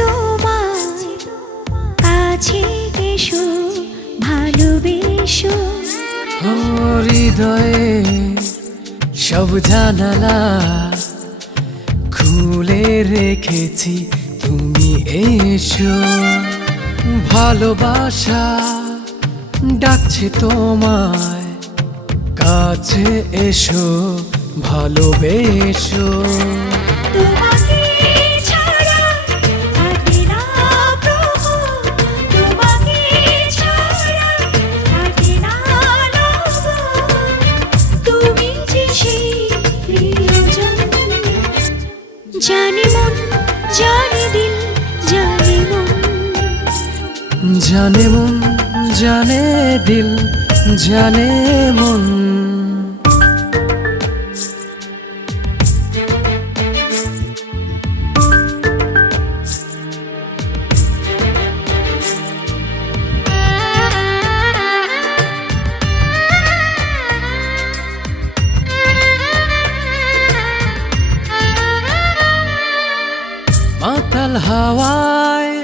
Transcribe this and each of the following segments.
তোমার কাছে এসো ভালোবেসো। হৃদয়ে সব জানালা খুলে রেখেছি, তুমি এসো। ভালোবাসা ডাকছে তোমায়, কাছে এসো ভালোবেসো। তোমাকে ছাড়া কাটে না প্রভু, তোমাকে ছাড়া কাটে না লোভ। তুমি যে সেই প্রিয়জন, জানে মন জানে দিল জানে মন। জানে মন জানে দিল জানে মন। মাতাল হাওয়ায়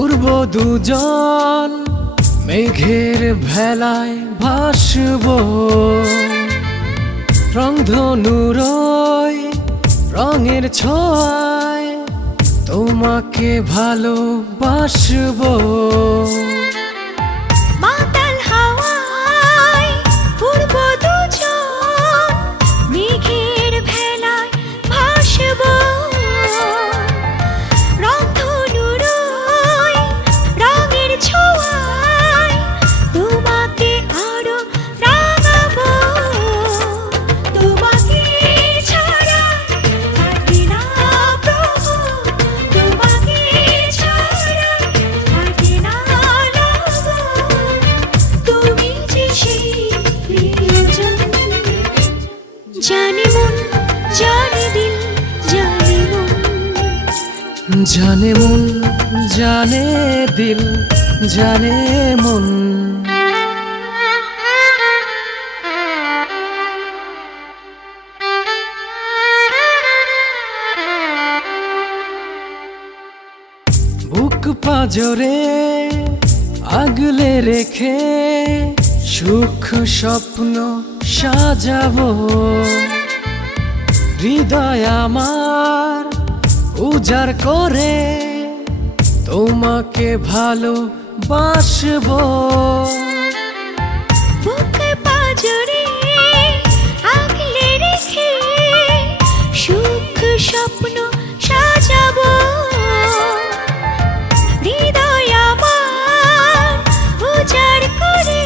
উড়ব দুজন, মেঘের ভেলায় ভাসব। রংধনুরয় রঙের ছোঁয়ায় তোমাকে ভালোবাসব। মাতাল হাওয়ায় উড়ব দুজন, মেঘের ভেলায় ভাসব। রংধনুরয় রঙের ছোঁয়ায় তোমাকে আরো রাঙাবো। তোমাকে ছাড়া কাটে না প্রভু, তোমাকে ছাড়া কাটে না লোভ। তুমি যে সেই প্রিয়জন, জানে মন জানে দিল জানে মন। জানে মন জানে দিল জানে মন। বুক পাজরে আগলে রেখে সুখ স্বপ্ন সাজাবো। হৃদয় আমার উজাড় করে তোমাকে ভালোবাসবো। বুক পাজরে আগলে রেখে সুখ স্বপ্ন সাজাবো। হৃদয় আমার উজাড় করে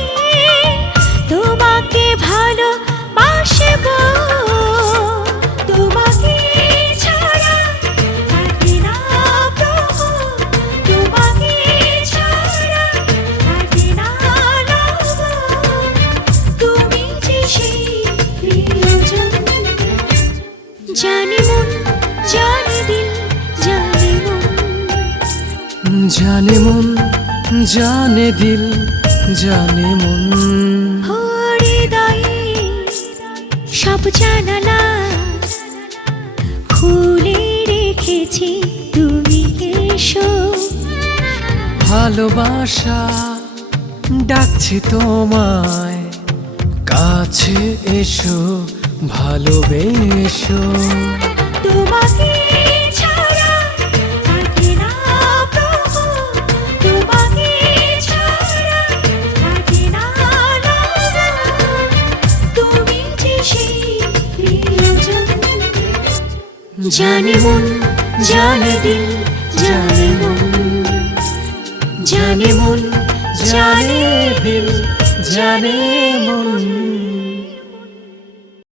তোমাকে ভালোবাসবো। তোমাকে ছাড়া কাটে না প্রভু, তোমাকে ছাড়া কাটে না লোভ। তুমি যে সেই প্রিয়জন, জানে মন জানে দিল জানে মন। জানে মন জানে দিল জানে মন। হৃদয়ে সব জানালা খুলে রেখেছি, তুমি এসো। ভালোবাসা ডাকছে তোমায়, কাছে এসো ভালোবেসো। তোমাকে ছাড়া কাটে না প্রভু, তোমাকে ছাড়া কাটে না লোভ। তুমি যে সেই প্রিয়জন, জানে মন জানে দিল জানে মন। জানে মন জানে দিল জানে মন।